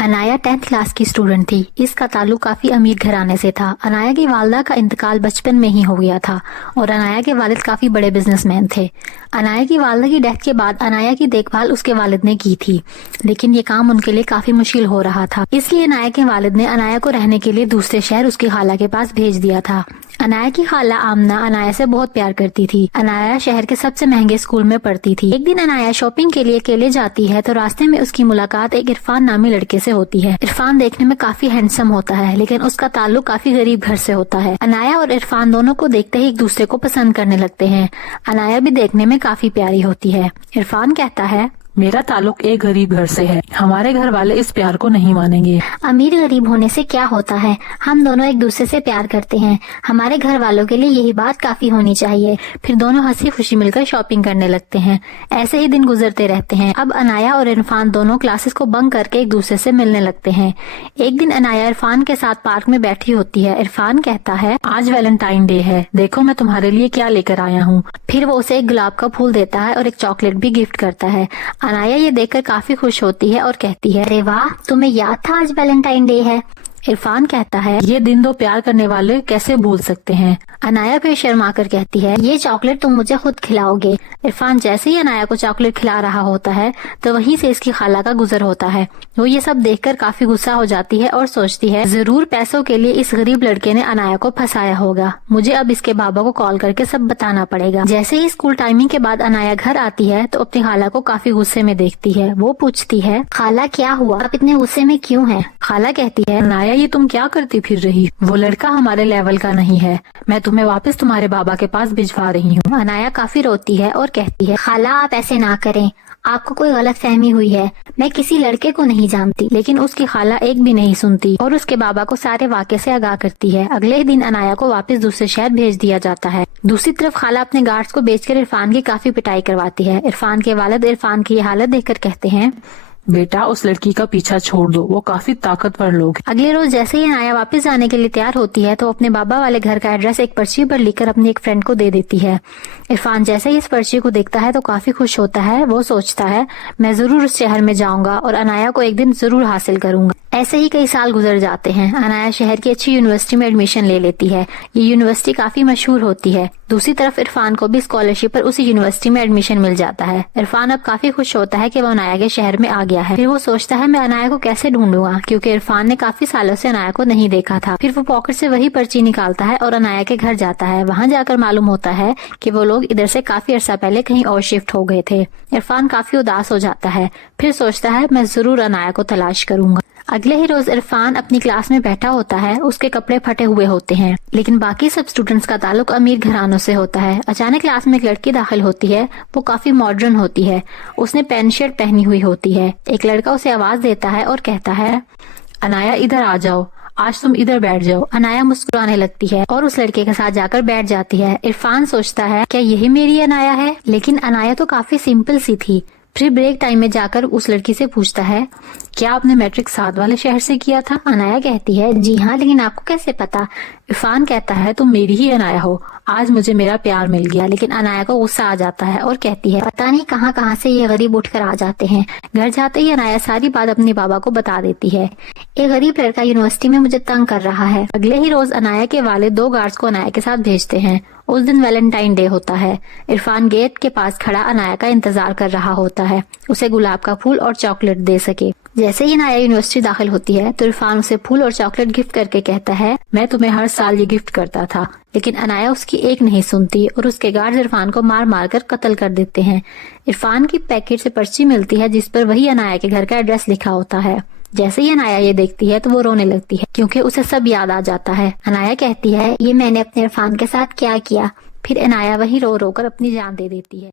Anaya 10th class کی student تھی۔ اس کا تعلق کافی امیر گھرانے سے تھا۔ انایا کی والدہ کا انتقال بچپن میں ہی ہو گیا تھا اور انایا کے والد کافی بڑے بزنس مین تھے۔ انایا کی والدہ کی ڈیتھ کے بعد انایا کی دیکھ بھال اس کے والد نے کی تھی، لیکن یہ کام ان کے لیے کافی مشکل ہو رہا تھا، اس لیے انایا کے والد نے انایا کو رہنے کے لیے دوسرے شہر اس کی خالہ کے پاس بھیج دیا تھا۔ انایا کی خالہ آمنہ انایا سے بہت پیار کرتی تھی۔ انایا شہر کے سب سے مہنگے اسکول میں پڑھتی تھی۔ ایک دن انایا شاپنگ کے لیے اکیلے جاتی ہے تو راستے میں اس کی ملاقات ایک عرفان نامی لڑکے سے ہوتی ہے۔ عرفان دیکھنے میں کافی ہینڈسم ہوتا ہے، لیکن اس کا تعلق کافی غریب گھر سے ہوتا ہے۔ انایا اور عرفان دونوں کو دیکھتے ہی ایک دوسرے کو پسند کرنے لگتے ہیں۔ انایا بھی دیکھنے میں کافی پیاری ہوتی ہے۔ عرفان کہتا ہے، میرا تعلق ایک غریب گھر سے ہے، ہمارے گھر والے اس پیار کو نہیں مانیں گے۔ امیر غریب ہونے سے کیا ہوتا ہے، ہم دونوں ایک دوسرے سے پیار کرتے ہیں، ہمارے گھر والوں کے لیے یہی بات کافی ہونی چاہیے۔ پھر دونوں ہنسی خوشی مل کر شاپنگ کرنے لگتے ہیں۔ ایسے ہی دن گزرتے رہتے ہیں۔ اب انایا اور عرفان دونوں کلاسز کو بنک کر کے ایک دوسرے سے ملنے لگتے ہیں۔ ایک دن انایا عرفان کے ساتھ پارک میں بیٹھی ہوتی ہے۔ عرفان کہتا ہے، آج ویلنٹائن ڈے ہے، دیکھو میں تمہارے لیے کیا لے کر آیا ہوں۔ پھر وہ اسے ایک گلاب کا پھول دیتا ہے اور ایک چاکلیٹ بھی گفٹ کرتا ہے۔ انایا یہ دیکھ کر کافی خوش ہوتی ہے اور کہتی ہے، ارے واہ، تمہیں یاد تھا آج ویلنٹائن ڈے ہے۔ عرفان کہتا ہے، یہ دن دو پیار کرنے والے کیسے بھول سکتے ہیں۔ انایا پھر شرما کر کہتی ہے، یہ چاکلیٹ تم مجھے خود کھلاؤ گے۔ عرفان جیسے ہی انایا کو چاکلیٹ کھلا رہا ہوتا ہے تو وہیں سے اس کی خالہ کا گزر ہوتا ہے۔ وہ یہ سب دیکھ کر کافی غصہ ہو جاتی ہے اور سوچتی ہے، ضرور پیسوں کے لیے اس غریب لڑکے نے انایا کو پھنسایا ہوگا، مجھے اب اس کے بابا کو کال کر کے سب بتانا پڑے گا۔ جیسے ہی اسکول ٹائمنگ کے بعد انایا گھر آتی ہے تو اپنی خالہ کو کافی غصے میں دیکھتی ہے۔ وہ پوچھتی ہے، خالہ کیا ہوا، آپ اتنے غصے میں کیوں ہیں؟ خالہ کہتی ہے، انایا یہ تم کیا کرتی پھر رہی، وہ لڑکا ہمارے لیول کا نہیں ہے، میں تمہیں واپس تمہارے بابا کے پاس بھجوا رہی ہوں۔ انایا کافی روتی ہے اور کہتی ہے، خالہ آپ ایسے نہ کریں، آپ کو کوئی غلط فہمی ہوئی ہے، میں کسی لڑکے کو نہیں جانتی۔ لیکن اس کی خالہ ایک بھی نہیں سنتی اور اس کے بابا کو سارے واقعے سے آگاہ کرتی ہے۔ اگلے دن انایا کو واپس دوسرے شہر بھیج دیا جاتا ہے۔ دوسری طرف خالہ اپنے گارڈز کو بیچ کر عرفان کی کافی پٹائی کرواتی ہے۔ عرفان کے والد عرفان کی یہ حالت دیکھ کر کہتے ہیں، بیٹا اس لڑکی کا پیچھا چھوڑ دو، وہ کافی طاقتور لوگ ہیں۔ اگلے روز جیسے ہی انایا واپس جانے کے لیے تیار ہوتی ہے تو اپنے بابا والے گھر کا ایڈریس ایک پرچی پر لکھ کر اپنی ایک فرینڈ کو دے دیتی ہے۔ عرفان جیسے ہی اس پرچی کو دیکھتا ہے تو کافی خوش ہوتا ہے۔ وہ سوچتا ہے، میں ضرور اس شہر میں جاؤں گا اور انایا کو ایک دن ضرور حاصل کروں گا۔ ایسے ہی کئی سال گزر جاتے ہیں۔ انایا شہر کی اچھی یونیورسٹی میں ایڈمیشن لے لیتی ہے۔ یہ یونیورسٹی کافی مشہور ہوتی ہے۔ دوسری طرف عرفان کو بھی اسکالرشپ پر اسی یونیورسٹی میں ایڈمیشن مل جاتا ہے۔ عرفان اب کافی خوش ہوتا ہے کہ وہ انایا کے شہر میں آ گیا ہے۔ پھر وہ سوچتا ہے، میں انایا کو کیسے ڈھونڈوں گا، کیونکہ عرفان نے کافی سالوں سے انایا کو نہیں دیکھا تھا۔ پھر وہ پاکٹ سے وہی پرچی نکالتا ہے اور انایا کے گھر جاتا ہے۔ وہاں جا کر معلوم ہوتا ہے کہ وہ لوگ ادھر سے کافی عرصہ پہلے کہیں اور شفٹ ہو گئے تھے۔ عرفان کافی اداس ہو جاتا ہے، پھر سوچتا ہے، میں ضرور انایا کو تلاش کروں گا۔ اگلے ہی روز عرفان اپنی کلاس میں بیٹھا ہوتا ہے۔ اس کے کپڑے پھٹے ہوئے ہوتے ہیں، لیکن باقی سب اسٹوڈنٹس کا تعلق امیر گھرانوں سے ہوتا ہے۔ اچانک کلاس میں ایک لڑکی داخل ہوتی ہے۔ وہ کافی ماڈرن ہوتی ہے، اس نے پینٹ شرٹ پہنی ہوئی ہوتی ہے۔ ایک لڑکا اسے آواز دیتا ہے اور کہتا ہے، انایا ادھر آ جاؤ، آج تم ادھر بیٹھ جاؤ۔ انایا مسکرانے لگتی ہے اور اس لڑکے کے ساتھ جا کر بیٹھ جاتی ہے۔ عرفان سوچتا ہے، کیا یہی میری انایا ہے؟ لیکن انایا تو کافی سمپل سی تھی۔ پھر بریک ٹائم میں جا کر اس لڑکی سے پوچھتا ہے، کیا آپ نے میٹرک ساتھ والے شہر سے کیا تھا؟ انایا کہتی ہے، جی ہاں، لیکن آپ کو کیسے پتا؟ عرفان کہتا ہے، تم میری ہی انایا ہو، آج مجھے میرا پیار مل گیا۔ لیکن انایا کو غصہ آ جاتا ہے اور کہتی ہے، پتہ نہیں کہاں کہاں سے یہ غریب اٹھ کر آ جاتے ہیں۔ گھر جاتے ہی انایا ساری بات اپنے بابا کو بتا دیتی ہے۔ ایک غریب لڑکا یونیورسٹی میں مجھے تنگ کر رہا ہے۔ اگلے ہی روز انایا کے والد دو گارڈز کو انایا کے ساتھ بھیجتے ہیں۔ اس دن ویلنٹائن ڈے ہوتا ہے۔ عرفان گیٹ کے پاس کھڑا انایا کا انتظار کر رہا ہوتا ہے، اسے گلاب کا پھول اور چاکلیٹ دے سکے۔ جیسے ہی انایا یونیورسٹی داخل ہوتی ہے تو عرفان اسے پھول اور چاکلیٹ گفٹ کر کے کہتا ہے، میں تمہیں ہر سال یہ گفٹ کرتا تھا۔ لیکن انایا اس کی ایک نہیں سنتی اور اس کے گارڈز عرفان کو مار مار کر قتل کر دیتے ہیں۔ عرفان کی پیکٹ سے پرچی ملتی ہے جس پر وہی انایا کے گھر کا ایڈریس لکھا ہوتا ہے۔ جیسے ہی انایا یہ دیکھتی ہے تو وہ رونے لگتی ہے کیونکہ اسے سب یاد آ جاتا ہے۔ انایا کہتی ہے، یہ میں نے اپنے عرفان کے ساتھ کیا کیا؟ پھر انایا وہی رو رو کر اپنی جان دے دیتی ہے۔